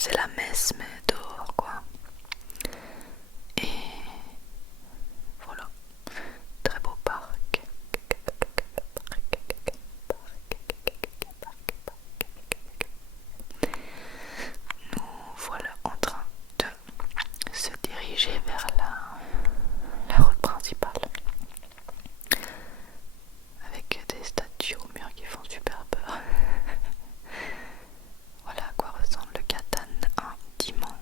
faisait la messe, mais dehors quoi. Et voilà, très beau parc. Nous voilà en train de se diriger vers la route principale. Avec des statues au mur qui font super peur. Voilà à quoi ressemble le Catane un dimanche.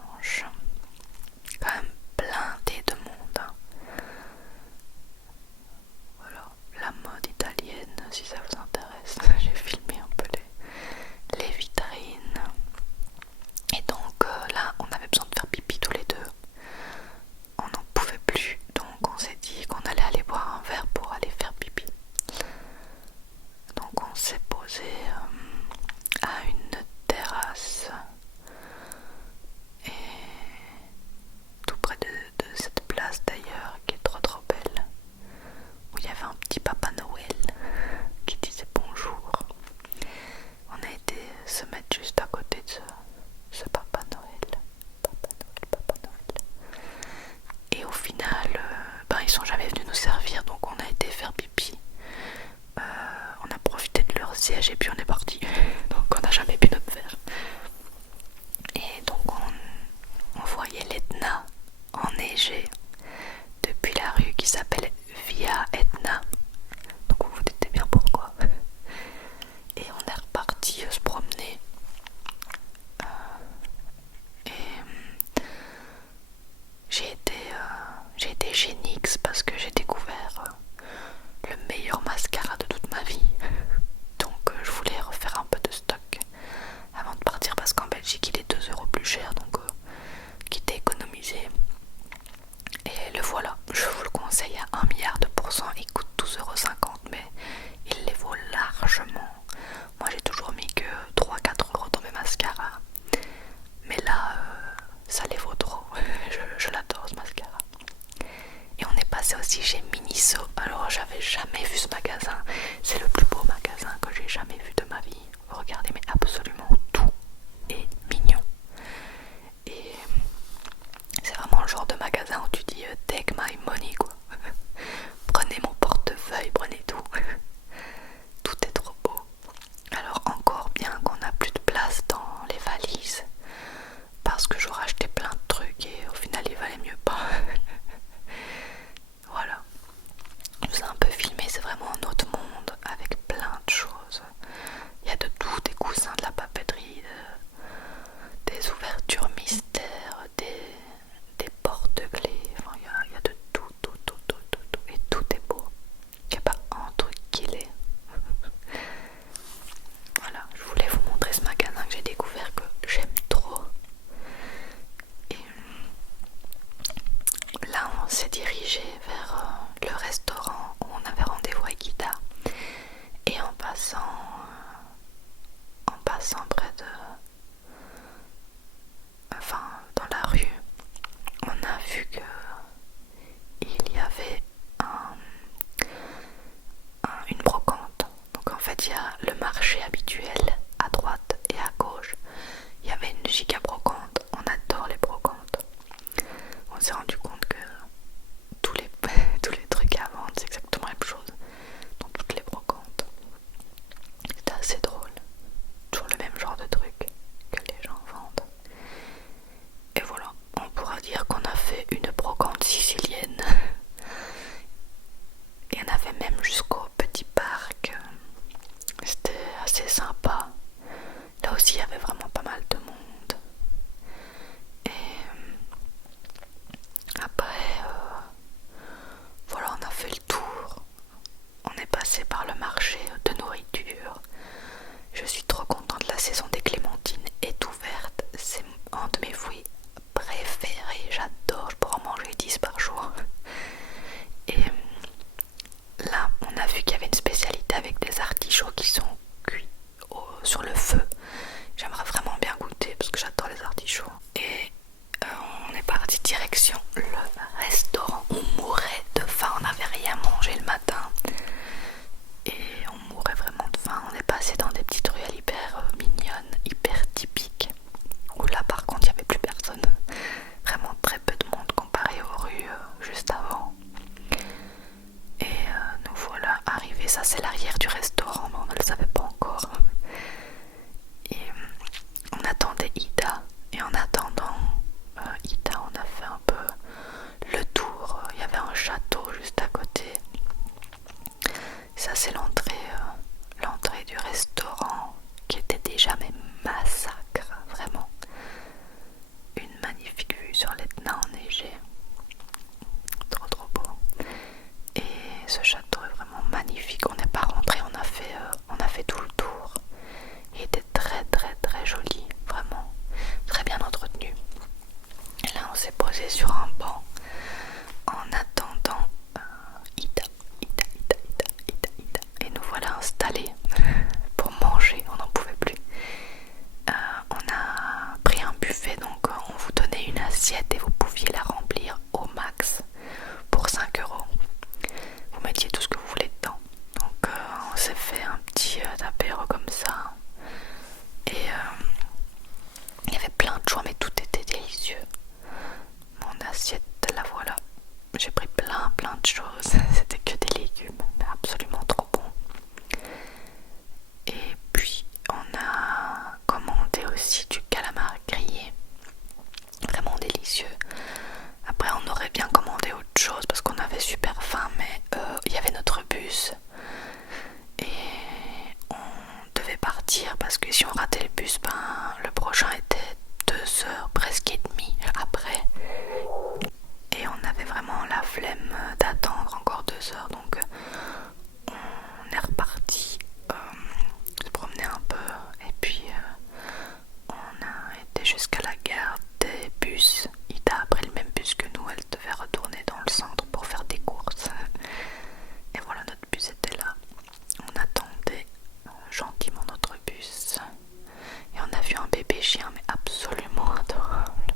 bébé chien, mais absolument adorable,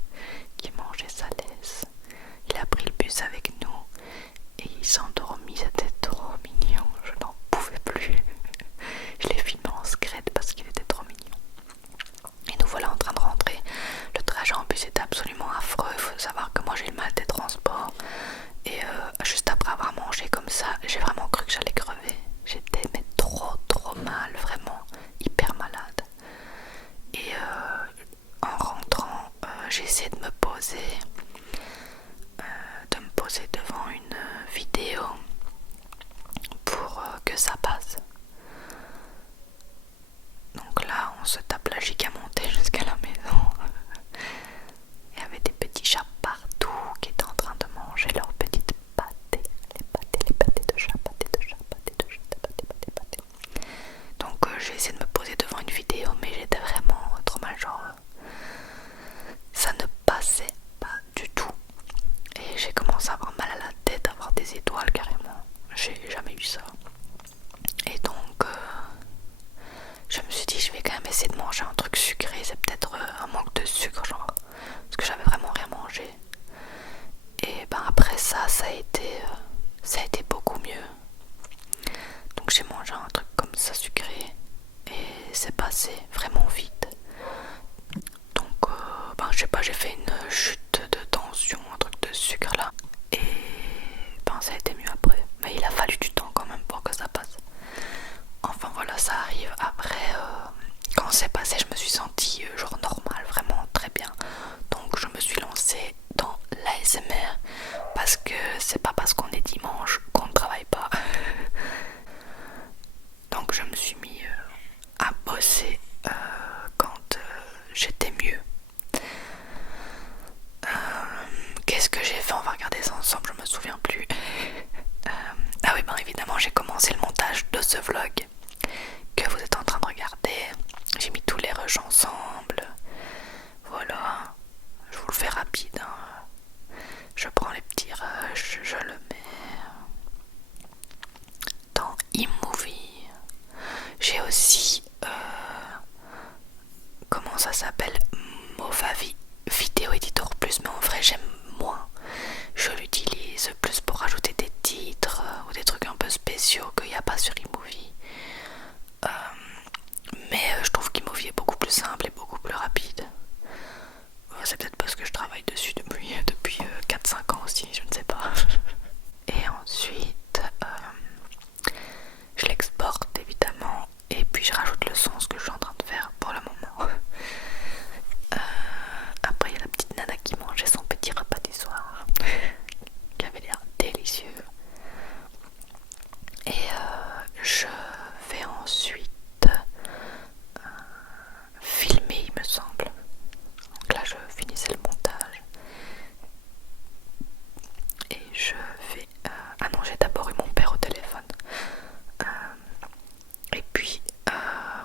qui mangeait sa laisse. Il a pris le bus avec nous et il s'est endormi, c'était trop mignon, je n'en pouvais plus. Je l'ai filmé en secret parce qu'il était trop mignon. Et nous voilà en train de rentrer. Le trajet en bus était absolument affreux, il faut savoir que moi j'ai le mal des transports. Et juste après avoir mangé comme ça, j'ai vraiment cru que j'allais crever. J'étais mais trop mal, vraiment hyper malade. Et en rentrant, j'ai essayé de me poser devant une vidéo pour que ça passe. Donc là, on se tape la giga montée jusqu'à la maison. Il y avait des petits chats partout qui étaient en train de manger leurs petites pâtés. Les pâtés de chat, pâtés de chat, pâtés de chat, pâtés. Donc j'ai essayé de me poser devant une vidéo, mais j'étais vraiment trop mal, genre ça ne passait pas du tout. Et j'ai commencé à avoir mal à la tête, à avoir des étoiles carrément. J'ai jamais eu ça. Et donc je me suis dit je vais quand même essayer de manger un truc sucré, c'est peut-être un manque de sucre genre, parce que j'avais vraiment rien mangé. Et ben après ça a été beaucoup mieux. Donc j'ai mangé un truc comme ça sucré et c'est passé vraiment vite. Donc ben je sais pas, j'ai fait une chute de tension, un truc de sucre là, et ben ça a été mieux après. Mais il a fallu du temps quand même pour que ça passe. Enfin voilà, ça arrive. Après quand c'est passé, je me suis sentie genre normale, vraiment très bien. Donc je me suis lancée dans l'ASMR parce que c'est pas parce qu'on est dimanche qu'on ne travaille pas. Donc je me suis mis à bosser quand j'étais mieux. Qu'est-ce que j'ai fait? On va regarder ça ensemble, je me souviens plus. Ah oui, ben évidemment j'ai commencé le montage de ce vlog que vous êtes en train de regarder. J'ai mis tous les rushs ensemble. Voilà, je vous le fais rapide, hein. Je prends les petits rushs, je le mets dans iMovie. J'ai aussi comment ça s'appelle, Movavi Vidéo Editor Plus, mais en vrai j'aime moins. Je l'utilise plus pour rajouter des titres ou des trucs un peu spéciaux qu'il n'y a pas sur iMovie. Mais je trouve qu'iMovie est beaucoup plus simple et beaucoup plus rapide. C'est peut-être parce que je travaille dessus depuis 4-5 ans aussi, je ne sais pas. Et ensuite je l'exporte évidemment et puis je rajoute le son, ce que je suis en train de faire pour le moment. Après il y a la petite nana qui mangeait son petit repas du soir qui avait l'air délicieux. Et je vais ensuite filmer, il me semble. Donc là je finissais le montage et je vais ah non, j'ai d'abord eu mon père au téléphone et puis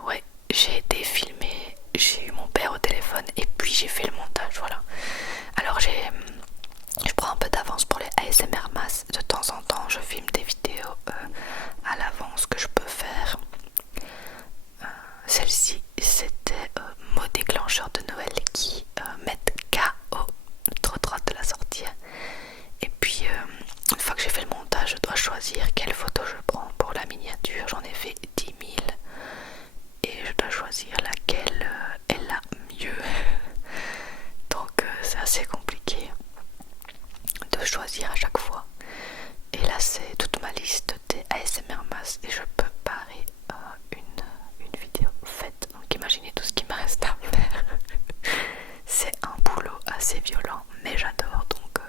ouais, j'ai été filmer, j'ai eu mon père au téléphone et puis j'ai fait le montage. Voilà, alors je prends un peu d'avance pour les ASMR mass. De temps en temps je filme des vidéos à l'avance que je peux faire. Celle-ci c'était mot déclencheur de Noël qui mettent KO. Trop hâte de la sortir. Et puis une fois que j'ai fait le montage, je dois choisir quelle photo je prends pour la miniature. J'en ai fait 10 000 et je dois choisir laquelle est la mieux. Donc c'est assez compliqué de choisir à chaque fois. Et là c'est toute ma liste des ASMR mass et je peux parer une vidéo faite. Donc imaginez tout ce qui me reste à faire. C'est un boulot assez violent mais j'adore, donc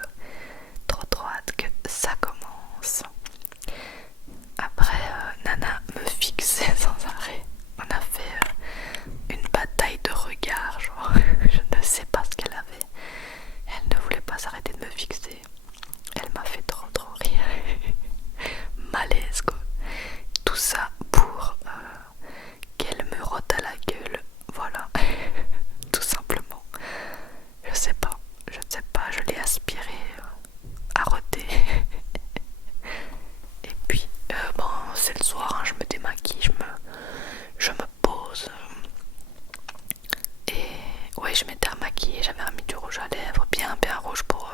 trop hâte que ça commence. Après Nana me fixait sans arrêt. On a fait une bataille de regards, genre je ne sais pas ce qu'elle avait. Elle ne voulait pas s'arrêter de me fixer. Elle m'a fait trop rire. Malaise quoi. Tout ça pour qu'elle me rote à la gueule. Voilà. Tout simplement. Je sais pas ouais, je m'étais maquillée, j'avais mis du rouge à lèvres, bien rouge pour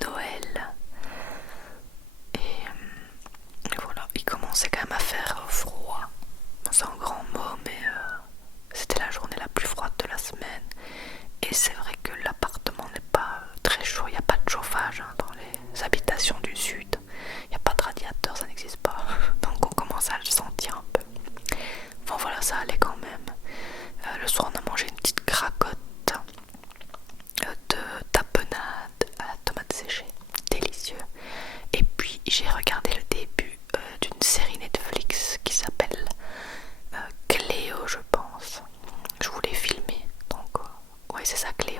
Noël. Et voilà, il commençait quand même à faire froid. C'est un grand mot, mais c'était la journée la plus froide de la semaine. Et c'est vrai que l'appartement n'est pas très chaud, il n'y a pas de chauffage dans les habitations du sud. Il n'y a pas de radiateur, ça n'existe pas. Donc on commence à le sentir un peu. Bon voilà, ça allait quand même. Le soir on a mangé une petite cracotte de tapenade à la tomate séchée, délicieux. Et puis j'ai regardé le début d'une série Netflix qui s'appelle Cléo, je pense. Je voulais filmer, donc ouais, c'est ça, Cléo.